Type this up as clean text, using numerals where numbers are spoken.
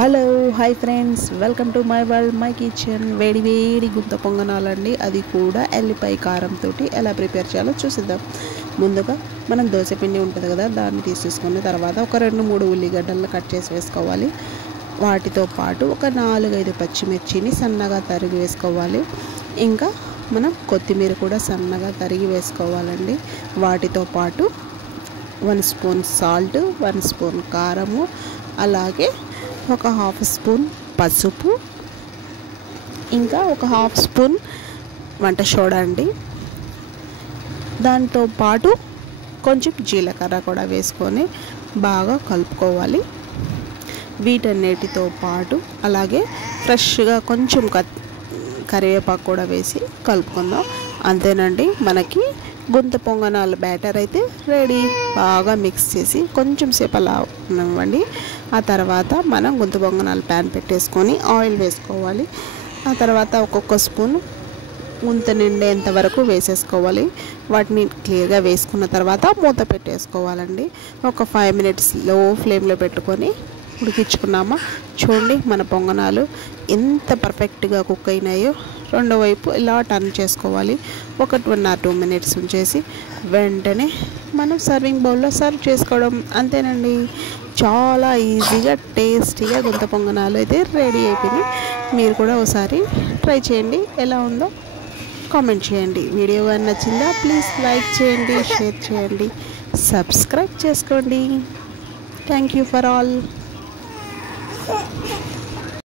Hello hi friends, welcome to my world my kitchen. వేడి వేడి గుంత పొంగనాలండి, అది కూడా ఎల్లిపాయ కారంతో ఎలా ప్రిపేర్ చేయాలో చూసిద్దాం. ముందుగా మనం దోశపిండి ఉంటుంది కదా, దాన్ని తీసేసుకున్న తర్వాత ఒక 2-3 ఉల్లిగడ్డలను కట్ చేసి వేసుకోవాలి. వాటితో పాటు ఒక 4-5 పచ్చిమిర్చిని సన్నగా తరిగి వేసుకోవాలి. ఇంకా మనం కొత్తిమీర కూడా సన్నగా తరిగి వేసుకోవాలండి. వాటితో పాటు 1 స్పూన్ సాల్ట్, 1 స్పూన్ కారము, అలాగే ఒక 1/2 స్పూన్ పసుపు, ఇంకా ఒక 1/2 స్పూన్ వంట సోడా అండి. దాంతో పాటు కొంచెం జీలకర్ర కూడా వేసుకొని బాగా కలుపుకోవాలి. వీటన్నిటితో పాటు అలాగే ఫ్రెష్గా కొంచెం కరివేపాకు కూడా వేసి కలుపుకుందాం. అంతేనండి, మనకి గుంత పొంగనాల బ్యాటర్ అయితే రెడీ. బాగా మిక్స్ చేసి కొంచెం సేపు అలా ఇవ్వండి. ఆ తర్వాత మనం గుంత పొంగనాలు ప్యాన్ పెట్టేసుకొని ఆయిల్ వేసుకోవాలి. ఆ తర్వాత ఒక్కొక్క స్పూన్ గుంత నిండేంత వరకు వేసేసుకోవాలి. వాటిని క్లియర్గా వేసుకున్న తర్వాత మూత పెట్టేసుకోవాలండి. ఒక 5 మినిట్స్ లో ఫ్లేమ్లో పెట్టుకొని ఉడికించుకున్నామా. చూడండి, మన పొంగనాలు ఎంత పర్ఫెక్ట్గా కుక్ అయినాయో. రెండో వైపు ఇలా టర్న్ చేసుకోవాలి. ఒక 1 or 2 మినిట్స్ ఉంచేసి వెంటనే మనం సర్వింగ్ బౌల్లో సర్వ్ చేసుకోవడం. అంతేనండి, చాలా ఈజీగా టేస్టీగా గుంత పొంగనాలు అయితే రెడీ అయిపోయినాయి. మీరు కూడా ఒకసారి ట్రై చేయండి, ఎలా ఉందో కామెంట్ చేయండి. వీడియో కానీ నచ్చిందా ప్లీజ్ లైక్ చేయండి, షేర్ చేయండి, సబ్స్క్రైబ్ చేసుకోండి. Thank you for all.